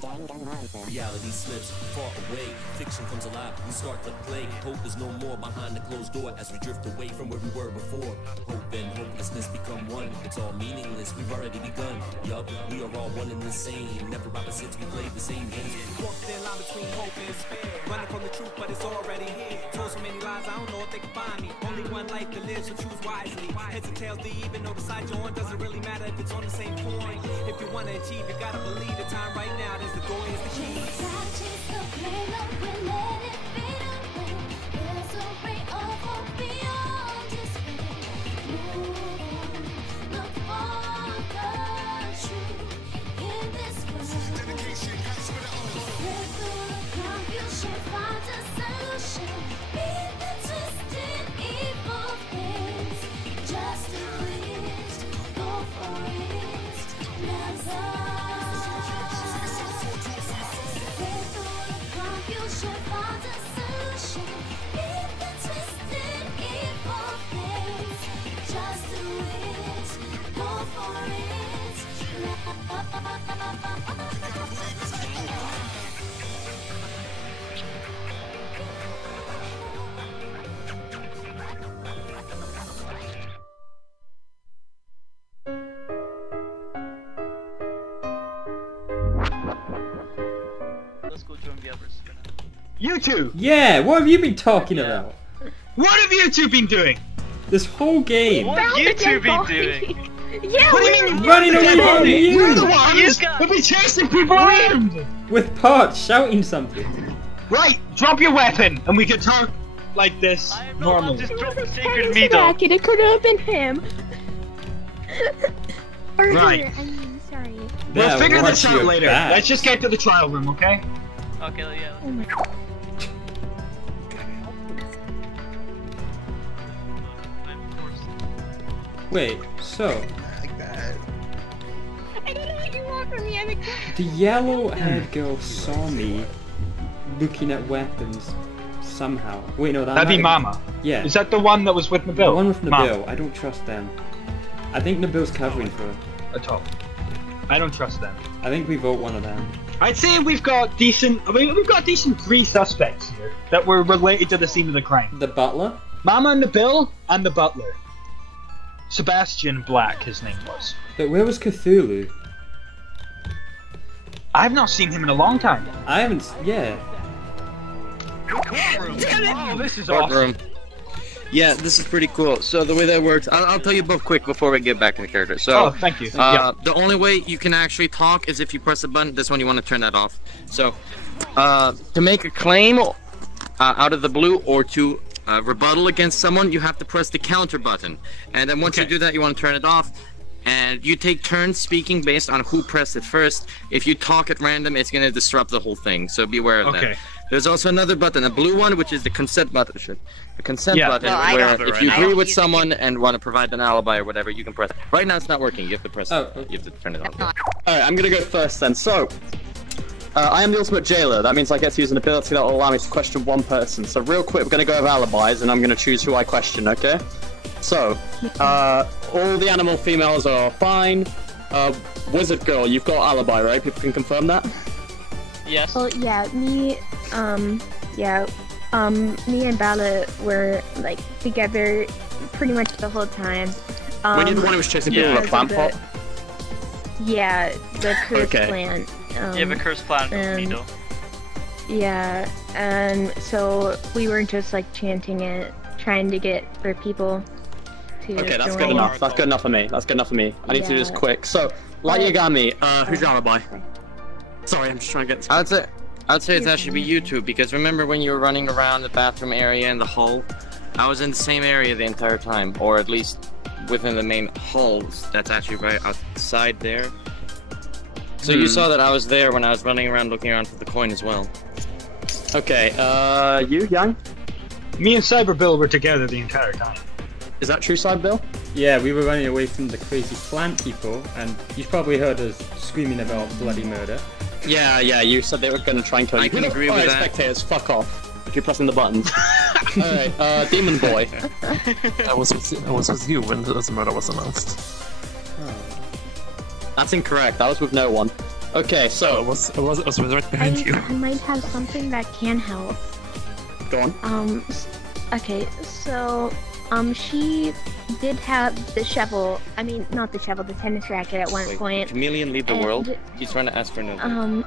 Reality slips far away, fiction comes alive, we start to play. Hope is no more behind the closed door as we drift away from where we were before. Hope and hopelessness become one, it's all meaningless, we've already begun. Yup, we are all one and the same, never opposites, we play the same game. Walk the thin line between hope and despair, running from the truth but it's already here. Told so many lies, I don't know if they can find me. Only one life to live, so choose wisely. Heads and tails, they even know the side you're on. Doesn't really matter if it's on the same point. If you wanna achieve, you gotta believe the time right now. There's the door, is the key. Let's go join the others. You two! Yeah, what have you been talking about? What have you two been doing? This whole game. What have you two been doing? Yeah, What do you mean? Running away from You're the you! ones who've been chasing people around! With parts shouting something. Right, drop your weapon and we can talk like this I am not normally. just drop the Turns sacred needle. back and it could have been him. Or Right. her, I mean, sorry. We'll Yeah, figure watch this out your later. back. Let's just get to the trial room, okay? Okay, yeah. Oh my god. Wait, so I don't know what you want from me. I'm the yellow-haired girl saw me looking at weapons somehow. Wait, no, That'd be might- Mama. Yeah, Is that the one that was with Nabil? the one with Mama. Nabil. I don't trust them. I think Nabil's covering for her. At all. I don't trust them. I think we vote one of them. I'd say we've got decent. I mean, we've got decent 3 suspects here that were related to the scene of the crime. The butler? Mama, Nabil, and the butler. Sebastian Black, his name was. But where was Cthulhu? I've not seen him in a long time. I haven't. Yeah. Oh, this is Courtroom. awesome. Yeah, this is pretty cool. So the way that works, I'll tell you both quick before we get back to the character. So, Oh, thank you. Yeah. the only way you can actually talk is if you press the button. This one you want to turn that off. So, to make a claim out of the blue or to rebuttal against someone, you have to press the counter button. And then once you do that, you want to turn it off. And you take turns speaking based on who pressed it first. If you talk at random, it's going to disrupt the whole thing. So beware of that. There's also another button, a blue one, which is the consent button. The consent button, Well, I where don't- if you I agree don't with use someone and want to provide an alibi or whatever, you can press it. Right now it's not working. You have to press Oh, it. You have to turn it on. not. Alright, I'm going to go first then. So, I am the ultimate jailer. That means I get to use an ability that will allow me to question one person. So real quick, we're going to go over alibis, and I'm going to choose who I question, okay? So, all the animal females are fine. Wizard girl, you've got alibi, right? People can confirm that? Yes. Well, yeah, me and Bella were like together pretty much the whole time. When you're the one who was chasing people with a plant pot? Yeah, the cursed Okay. plant. You have a cursed plant with needle. Yeah, and so we were just like chanting it, trying to get for people to Okay, that's join. good enough. That's good enough for me. That's good enough for me. I need to do this Yeah. quick. So, Light Yagami, who's your alibi? Sorry, I'm just trying to get this. I'd say it's actually be you two, because remember when you were running around the bathroom area in the hall? I was in the same area the entire time, or at least within the main halls. That's actually right outside there. So you saw that I was there when I was running around looking around for the coin as well. Okay, you, Yang? Me and Cyber Bill were together the entire time. Is that true, Cyber Bill? Yeah, we were running away from the crazy plant people, and you've probably heard us screaming about bloody murder. Yeah, you said they were gonna try and kill you. I can agree with that. Spectators, fuck off. If you're pressing the buttons. Alright, Demon Boy. I was with you when the murder was announced. That's incorrect, that was with no one. Okay, I so was right behind you. I might have something that can help. go on. Okay, so, she did have the shovel, I mean, not the shovel, the tennis racket at one point. Chameleon leave the and, world? He's trying to ask for no.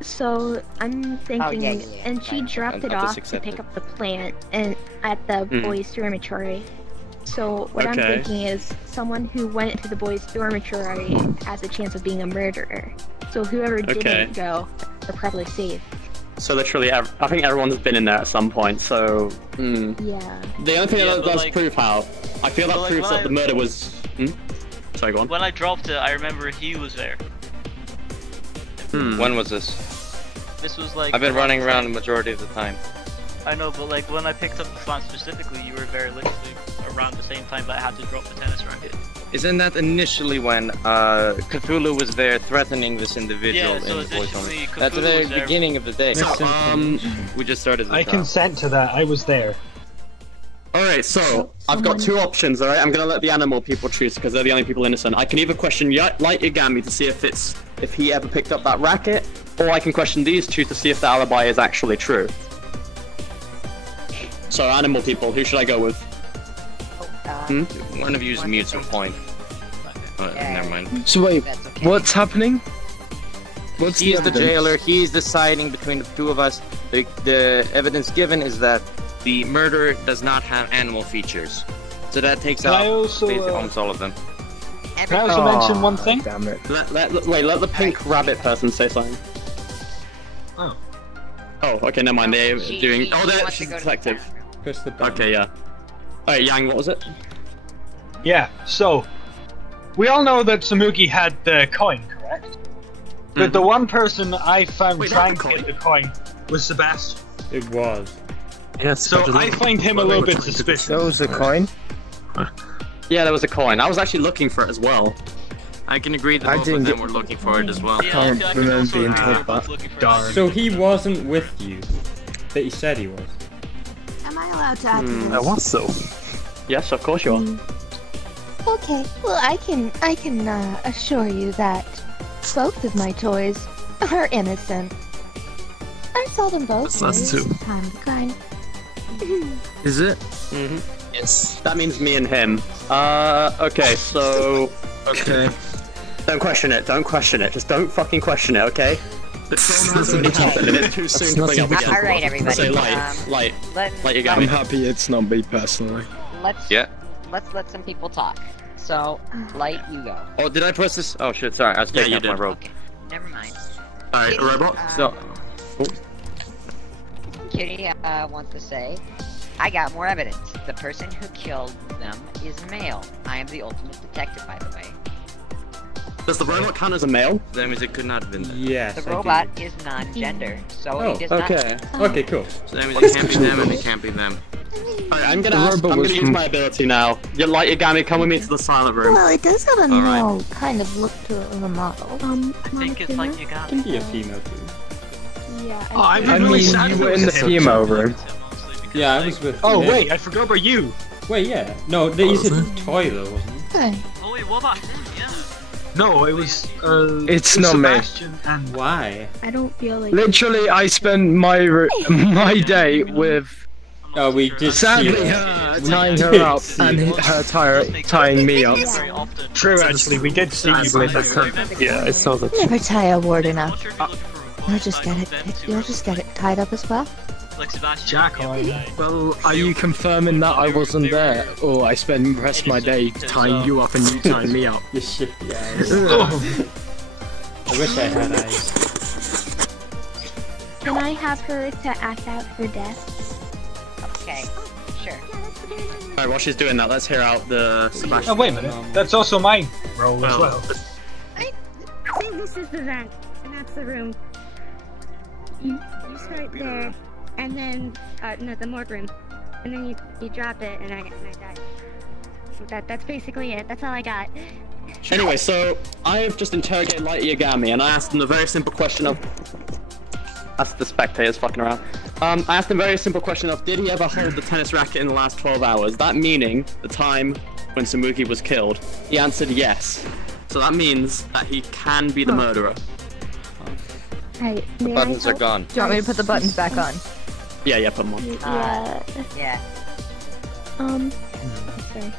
So, I'm thinking, and she dropped it I'll just off to accept pick it. up the plant and at the boys' dormitory. So, what I'm Okay. thinking is, someone who went to the boys' dormitory has a chance of being a murderer. So, whoever didn't go, they're probably safe. So literally, I think everyone's been in there at some point. So Yeah. the only thing Yeah, that but, does like- prove how I feel that but, like, proves when that the murder was. Sorry, go on. When I dropped it, I remember he was there. When was this? This was like. I've been running around the majority of the time. I know, but like when I picked up the plant specifically, you were very literally around the same time that I had to drop the tennis racket. Isn't that initially when Cthulhu was there threatening this individual Yeah, so in the voice initially room? That's the Cthulhu very was there. beginning of the day. So we just started the I trial. consent to that. I was there. Alright, so I've got two options, alright? I'm gonna let the animal people choose because they're the only people innocent. I can either question Light Yagami to see if he ever picked up that racket, or I can question these two to see if the alibi is actually true. So animal people, who should I go with? One of you's mutes a point. Never mind. So wait, what's happening? What's He's the evidence? jailer. He's deciding between the two of us. The evidence given is that the murderer does not have animal features, so that takes Can out I also, basically almost all of them. Can I also mention one thing? Damn it. Wait, let the pink rabbit person say something. Oh. Oh, okay, never mind. They're doing. Oh, they're she's a detective. Press the button. Okay, yeah. Alright, Yang, what was it? Yeah, so we all know that Samugi had the coin, correct? But the one person I found Wait, trying not to the get the coin was Sebastian. It was. Yes. So but I find him a little bit suspicious. That was a coin. Yeah, there was a coin. I was actually looking for it as well. I can agree that I both didn't of them get- were looking for it as well. Yeah, can't I can remember also being agree told we're both that. looking for Darn. So he wasn't with you, but he said he was. Am I allowed to add to this? I was so. Yes, of course you are. Okay, well I can assure you that both of my toys are innocent. I saw them both. Us too. Time of the crime. Is it? Yes. That means me and him. Okay, so. Okay. Don't question it, don't question it. Just don't fucking question it, okay? It's already happened and it's too soon to bring up again. Alright, everybody. So, light you go. I'm happy it's not me personally. Let's let some people talk. So, Light, you go. Oh, did I press this? Oh shit, sorry, I was taking up my rope. Okay, never mind. Alright, robot. So, Kitty wants to say, I got more evidence. The person who killed them is male. I am the ultimate detective, by the way. Does the robot count as a male? that means it could not have been that. Yes. The I robot is non-gender, so Oh, he does Okay. do. Okay, cool. So that means it can't be them and it can't be them. Alright, I'm The gonna robot was use from- my ability now. Light Yagami, come with me to the silent room. Well, it does have a Alright. male kind of look to the model. I think it's like you got Can be a female too. Yeah. Oh, I'm I really mean, sad you that were it in the was him. female room. Yeah, I was with. Oh Nick. wait, I forgot about you. Wait, yeah. No, he's a toy though, wasn't he? Hey. Oh wait, what about him? Yeah. No, it was. It's it was not me. Sebastian and Why? I don't feel like. Literally, I spent my day with Oh, we just sadly see her tying her up and her tying me up. Very often. True, actually, we did see you with her. Yeah, I saw that. Never tie a ward enough. What you're looking for? You'll just get it tied up as well. Like Sebastian. Jack on. Well, are you confirming that I wasn't there, or I spent the rest of my day tying you up and you tying me up? your shifty eyes. I wish I had eyes. Can I have her to act out her death? Okay, sure. Alright, while she's doing that, let's hear out the Sebastian. Oh wait a minute, that's also my role as well. See, this is the vent, and that's the room. You start there, and then, no, the morgue room. And then you drop it, and I die. That's basically it. That's all I got. Anyway, so I have just interrogated Light Yagami and I asked him the very simple question of. That's the spectators fucking around. I asked him a very simple question of, did he ever hold the tennis racket in the last 12 hours? That meaning the time when Samugi was killed. He answered yes. So that means that he can be the murderer. Right. The buttons are gone. Do you want me to put the buttons back on? Yeah, put them on. Yeah. Sorry.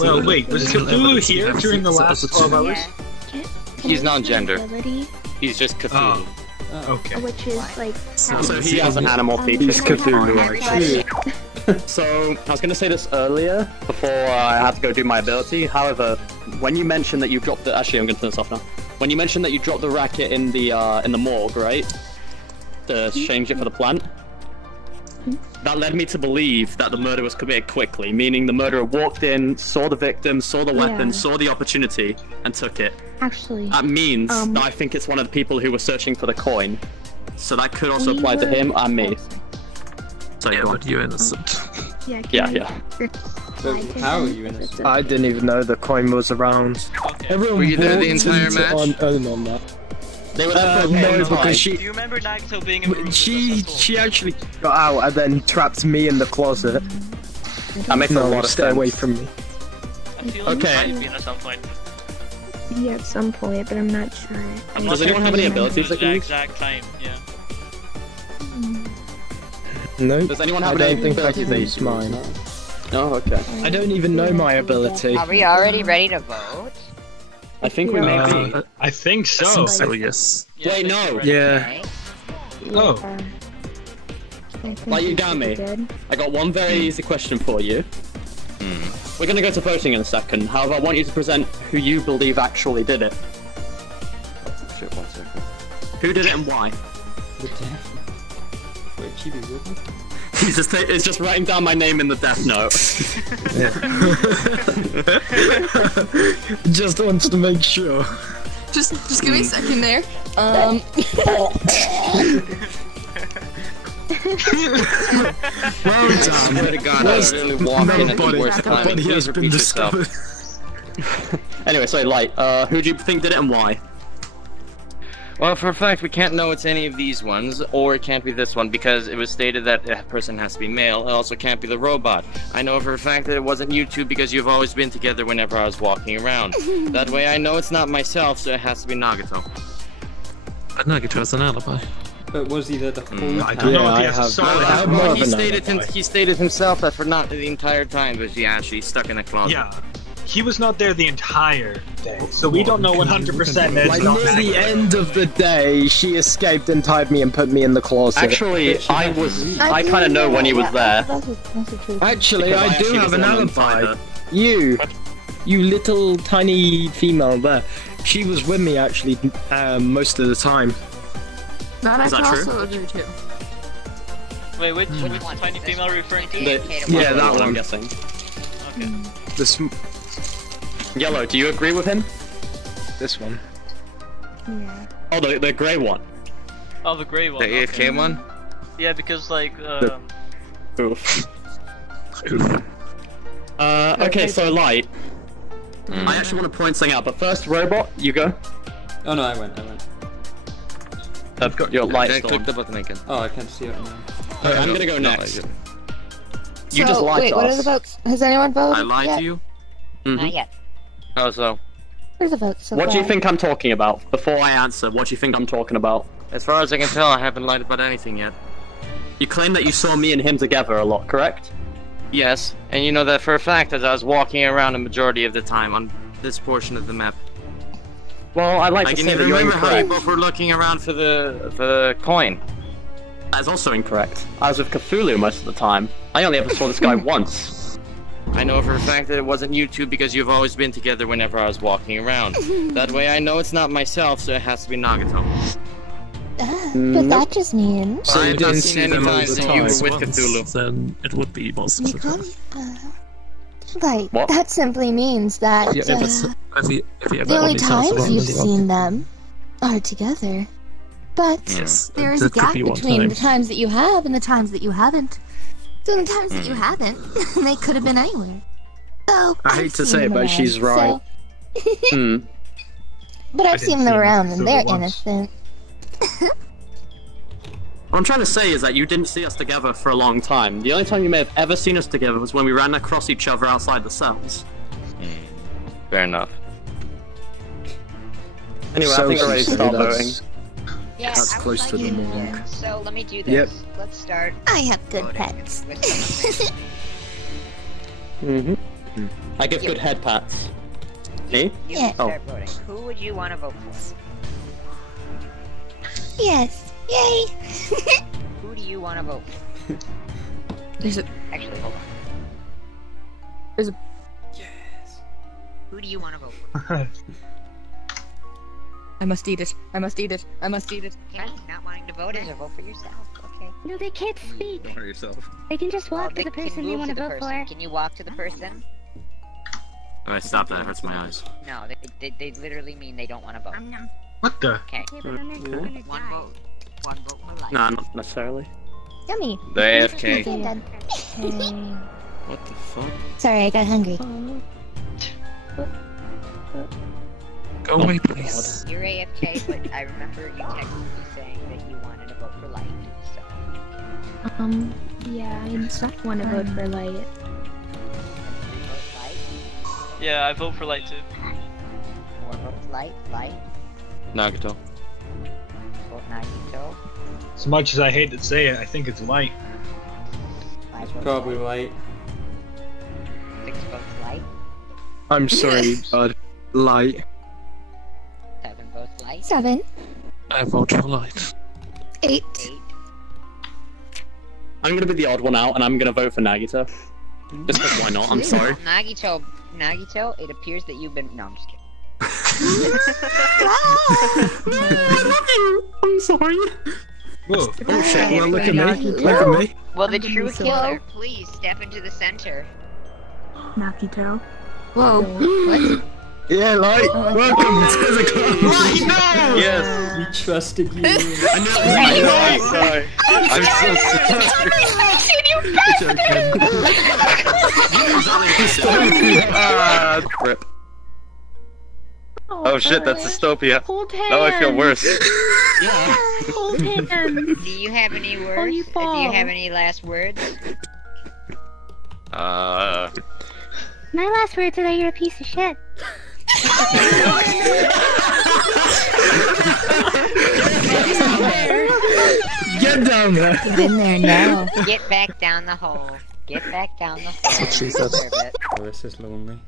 Well, wait, was Cthulhu here during the last 12 hours? He's non-gender. He's just Cthulhu. Okay. Which is like. So he has an animal feature. He's Cthulhu, actually. So, I was going to say this earlier, before I had to go do my ability. However, when you mentioned that you dropped the... Actually, I'm going to turn this off now. When you mentioned that you dropped the racket in the morgue, right? To change it for the plant? That led me to believe that the murder was committed quickly, meaning the murderer walked in, saw the victim, saw the weapon, saw the opportunity, and took it. Actually. That means that I think it's one of the people who were searching for the coin. So that could also apply to him and me. So yeah, but you're innocent. Yeah. How are you innocent? I didn't even know the coin was around. Everyone Were you there the walked entire into match? on that. They were there for no, time. because she... Do you remember Nagato being in the room? She actually got out and then trapped me in the closet. That makes a lot of stay sense. away from me. I feel like Okay. it might have been at some point. Yeah, at some point, but I'm not sure. I'm Does not anyone sure have if any it abilities was they can the use? exact time, yeah. No. Does anyone have I any don't think I abilities can they use can mine. Oh, okay. I don't even know my ability. Are we already ready to vote? I think we may be. I think so. I think so, yes. Wait, no. Yeah. No. Like Yagami, I got one very easy question for you. We're gonna go to voting in a second. However, I want you to present who you believe actually did it. Oh, shit, 1 second. Who did it and why? The death. Wait, Chibi, with me? He's just writing down my name in the death note. Just wants to make sure. Just give me a second there. Well done. I swear to God, I was really walking at the worst time. Nobody has Please been repeat yourself. discovered. Anyway, so Light, who do you think did it and why? Well, for a fact, we can't know it's any of these ones, or it can't be this one, because it was stated that a person has to be male. It also can't be the robot. I know for a fact that it wasn't you two, because you've always been together whenever I was walking around. That way I know it's not myself, so it has to be Nagato. But Nagato has an alibi. But was he there the whole time? I don't know if he has a solid alibi. He stated himself that for not the entire time, but yeah, actually stuck in a closet. Yeah. He was not there the entire day, so we don't know 100% that it's Like not near the Nagato. end of the day, she escaped and tied me and put me in the closet. Actually, I kind of know when he was there. Actually, I do actually have was an the one inside alibi. You little tiny female there. She was with me actually most of the time. That I Is can that also agree to. Wait, which tiny female are you referring to? Yeah, that one. I'm guessing. Okay. Yellow, do you agree with him? This one. Yeah. Oh, the grey one. Oh, the grey one. The AFK one? Yeah, because like, Oof. Okay, so Light. I actually want to point something out, but first, Robot, you go. Oh no, I went. I've got your light Then storm. click the button again. Oh, I can't see it now. Okay, I'm gonna go next. You So, just lied wait, to what us. are the votes? Has anyone voted? I lied yet? to you? Not yet. Oh, so. Where's the vote so What do you far? think I'm talking about? Before I answer, what do you think I'm talking about? As far as I can tell, I haven't lied about anything yet. You claim that you saw me and him together a lot, correct? Yes, and you know that for a fact as I was walking around a majority of the time on this portion of the map. Well, I'd like I to can say that even you're remember how you incorrect. both were looking around for the coin. That is also incorrect. I was with Cthulhu most of the time. I only ever saw this guy once. I know for a fact that it wasn't you two because you've always been together whenever I was walking around. That way I know it's not myself, so it has to be Nagato. But that just means... So I you have not didn't seen see any them all times the that you were time with once, Cthulhu. then it would be more You specific. Right, What? that simply means that Yeah, but if you ever the only only tells times one you've as seen them are together. But Yes, there is a that could gap be one between time. the times that you have and the times that you haven't. So the times that you haven't, they could have been anywhere. So I hate to say it, but she's right. But I've seen them around and they're once. innocent. What I'm trying to say is that you didn't see us together for a long time. The only time you may have ever seen us together was when we ran across each other outside the cells. Fair enough. Anyway, I think we're ready to start voting. Yeah, That's I would close like to the you do mark. that. So let me do this. Yep. Let's start. I have good voting pets. with someone. I give good head pats. Me? You Yeah. can start voting. Who would you want to vote for? Yes. Yay. Who do you want to vote for? Is it? Actually, hold on. Is it? Who do you want to vote for? I must eat it. I must eat it. I must eat it. Okay, not wanting to vote is a vote for yourself. Okay. No, they can't speak. Vote for yourself. They can just walk to they the can person they move want to the vote person. for. Can you walk to the person? Alright, stop that. It hurts my eyes. No, they literally mean they don't want to vote. What the? Okay. Yeah, but then they're gonna One die. vote. One vote for life. Nah, not necessarily. Yummy. They're AFK. Okay, done. What the fuck? Sorry, I got hungry. Go away, please. You're AFK, but I remember you texted me saying that you wanted to vote for light. So. Yeah, I want to vote for light. Vote light. Yeah, I vote for light too. More votes light. Light. Nagato. Vote Nagito. As much as I hate to say it, I think it's light. 5 votes Probably light. light. 6 votes light. I'm sorry, bud. Light. 7 votes light. 7. I vote for light. 8. 8. I'm gonna be the odd one out, and I'm gonna vote for Nagito. Just 'cause why not? I'm sorry. Nagito, it appears that you've been. No, I'm just kidding. I'm sorry. Whoa. Oh shit, well, look at me. Look at me. Well, the true killer, please step into the center. Nakito. Whoa. What? Yeah, Light. Welcome to the club. Light, no! Yes. We trusted you. I know. Sorry. I'm so sorry. Rip. Oh shit, that's dystopia. Hold hands. Now I feel worse. Hold hands. Do you have any words? you Do fall. you have any last words? My last words are that you're a piece of shit. Get down there. Get in there now. Get back down the hole. Get back down the hole. That's what she said. Deserve it. Oh, this is lonely.